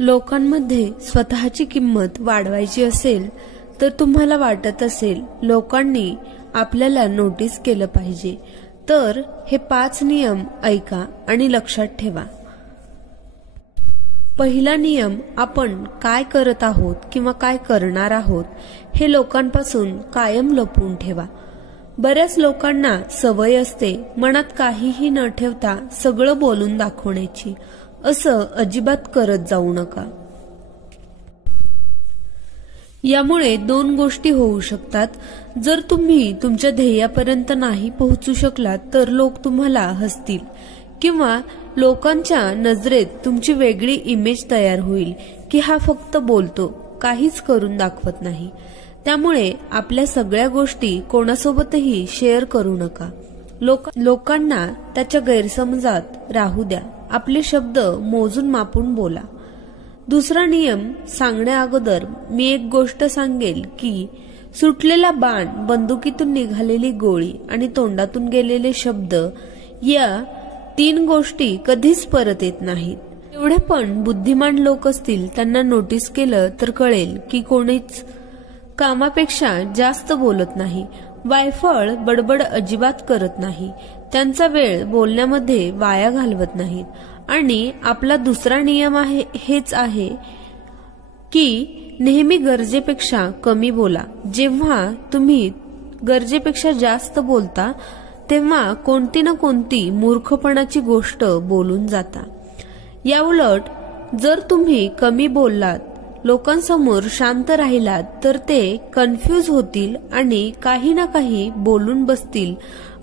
लोकांमध्ये स्वतःची किंमत वाढवायची असेल तर तुम्हाला वाटत असेल लोकांनी आपल्याला नोटीस केलं पाहिजे, तर हे 5 नियम ऐका आणि लक्षात ठेवा. पहिला नियम, आपण काय करत आहोत किंवा काय करणार आहोत हे लोकांपासून कायम लपवून ठेवा. बऱ्याच लोकांना सवय असते मनात काहीही न ठेवता सगळं बोलून दाखवण्याची. असं अजिबात करत जाऊ नका. यामुळे 2 गोष्टी होऊ शकतात. जर तुम्ही तुमच्या ध्येयापर्यंत नाही पोहोचू शकलात तर लोक तुम्हाला हसतील किंवा लोकांच्या नजरेत तुमची वेगळी इमेज तयार होईल की हा फक्त बोलतो, काहीच करून दाखवत नाही. त्यामुळे आपल्या सगळ्या गोष्टी कोणासोबतही शेअर करू नका. लोकांना त्याच्या गैरसमजात राहू द्या. आपले शब्द मोजून मापून बोला. दुसरा नियम सांगण्या अगोदर मी एक गोष्ट सांगेल की सुटलेला बाण, बंदुकीतून निघालेली गोळी आणि तोंडातून गेलेले शब्द या 3 गोष्टी कधीच परत येत नाहीत. एवढे पण बुद्धिमान लोक असतील त्यांना नोटीस केलं तर कळेल की कोणीच कामापेक्षा जास्त बोलत नाही. वायफळ बडबड अजिबात करत नाही. त्यांचा वेळ बोलण्यामध्ये वाया घालवत नाहीत. आणि आपला दुसरा नियम हेच आहे की नेहमी गरजेपेक्षा कमी बोला. जेव्हा तुम्ही गरजेपेक्षा जास्त बोलता तेव्हा कोणती ना कोणती मूर्खपणाची गोष्ट बोलून जाता. याउलट जर तुम्ही कमी बोललात, लोकांसमोर शांत राहिलात तर ते कन्फ्यूज होतील आणि काही ना काही बोलून बसतील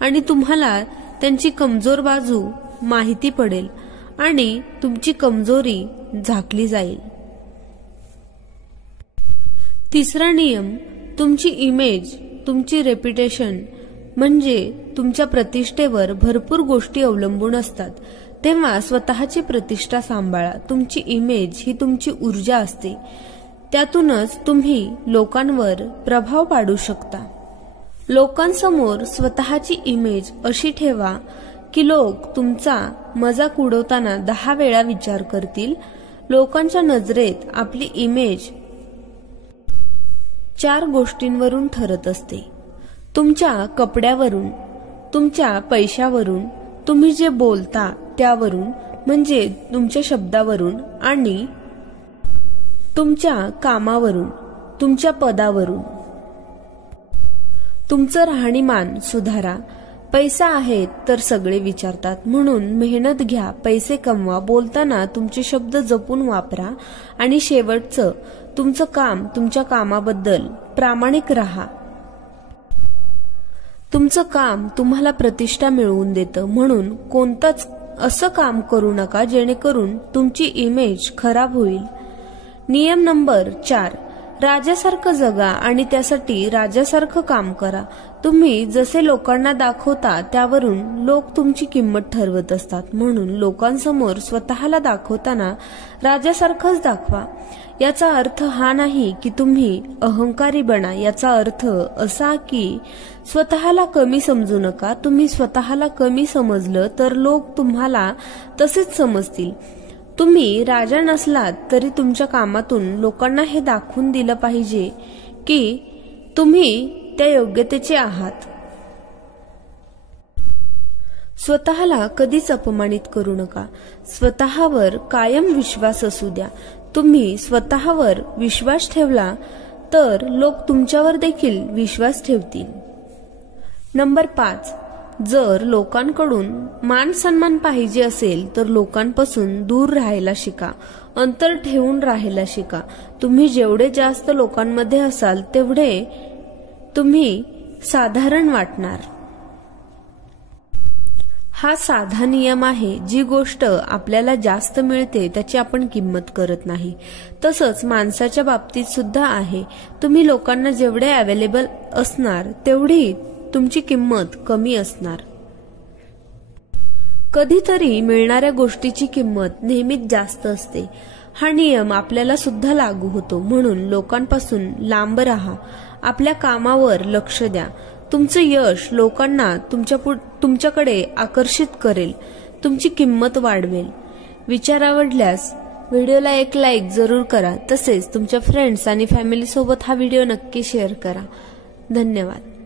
आणि तुम्हाला त्यांची कमजोर बाजू माहिती पडेल आणि तुमची कमजोरी झाकली जाईल. तिसरा नियम, तुमची इमेज, तुमची रेप्युटेशन म्हणजे तुमच्या प्रतिष्ठेवर भरपूर गोष्टी अवलंबून असतात. तेव्हा स्वतःची प्रतिष्ठा सांभाळा. तुमची इमेज ही तुमची ऊर्जा असते. त्यातूनच तुम्ही लोकांवर प्रभाव पाडू शकता. लोकांसमोर स्वतःची इमेज अशी ठेवा की लोक तुमचा मजाक उडवताना 10 वेळा विचार करतील. लोकांच्या नजरेत आपली इमेज 4 गोष्टींवरून ठरत असते. तुमच्या कपड्यावरून, तुमच्या पैशावरून, तुम्ही जे बोलता त्यावरून म्हणजे तुमच्या शब्दावरून आणि तुमच्या कामावरून, तुमच्या पदावरून. तुमचं राहणीमान सुधारा. पैसा आहे तर सगळे विचारतात म्हणून मेहनत घ्या, पैसे कमवा. बोलताना तुमचे शब्द जपून वापरा आणि शेवटचं, तुमचं काम, तुमच्या कामाबद्दल प्रामाणिक राहा. तुमचं काम तुम्हाला प्रतिष्ठा मिळवून देतं म्हणून कोणतंच असं काम करू नका जेणेकरून तुमची इमेज खराब होईल. नियम नंबर 4, राजासारखं जगा आणि त्यासाठी राजासारखं काम करा. तुम्ही जसे लोकांना दाखवता त्यावरून लोक तुमची किंमत ठरवत असतात. म्हणून लोकांसमोर स्वतःला दाखवताना राजासारखंच दाखवा. याचा अर्थ हा नाही की तुम्ही अहंकारी बना. याचा अर्थ असा की स्वतःला कमी समजू नका. तुम्ही स्वतःला कमी समजलं तर लोक तुम्हाला तसेच समजतील. तुम्ही राजा नसलात तरी तुमच्या कामातून लोकांना हे दाखवून दिलं पाहिजे की तुम्ही त्या योग्यतेचे आहात. स्वतःला कधीच अपमानित करू नका. स्वतःवर कायम विश्वास असू द्या. तुम्ही स्वतःवर विश्वास ठेवला तर लोक तुमच्यावर देखील विश्वास ठेवतील. नंबर 5, जर लोकांकडून मान सन्मान पाहिजे असेल तर लोकांपासून दूर राहायला शिका. अंतर ठेवून राहायला शिका. तुम्ही जेवढे जास्त लोकांमध्ये असाल तेवढे तुम्ही साधारण वाटणार. हा साधा नियम आहे. जी गोष्ट आपल्याला जास्त मिळते त्याची आपण किंमत करत नाही. तसंच माणसाच्या बाबतीत सुद्धा आहे. तुम्ही लोकांना जेवढे अवेलेबल असणार तेवढी तुमची किंमत कमी असणार. कधीतरी मिळणाऱ्या गोष्टीची किंमत नेहमीच जास्त असते. हा नियम आपल्याला सुद्धा लागू होतो. म्हणून लोकांपासून लांब राहा. आपल्या कामावर लक्ष द्या. तुमचं यश लोकांना तुमच्याकडे आकर्षित करेल. तुमची किंमत वाढवेल. विचार आवडल्यास व्हिडिओला एक लाईक जरूर करा. तसेच तुमच्या फ्रेंड्स आणि फॅमिली सोबत हा व्हिडिओ नक्की शेअर करा. धन्यवाद.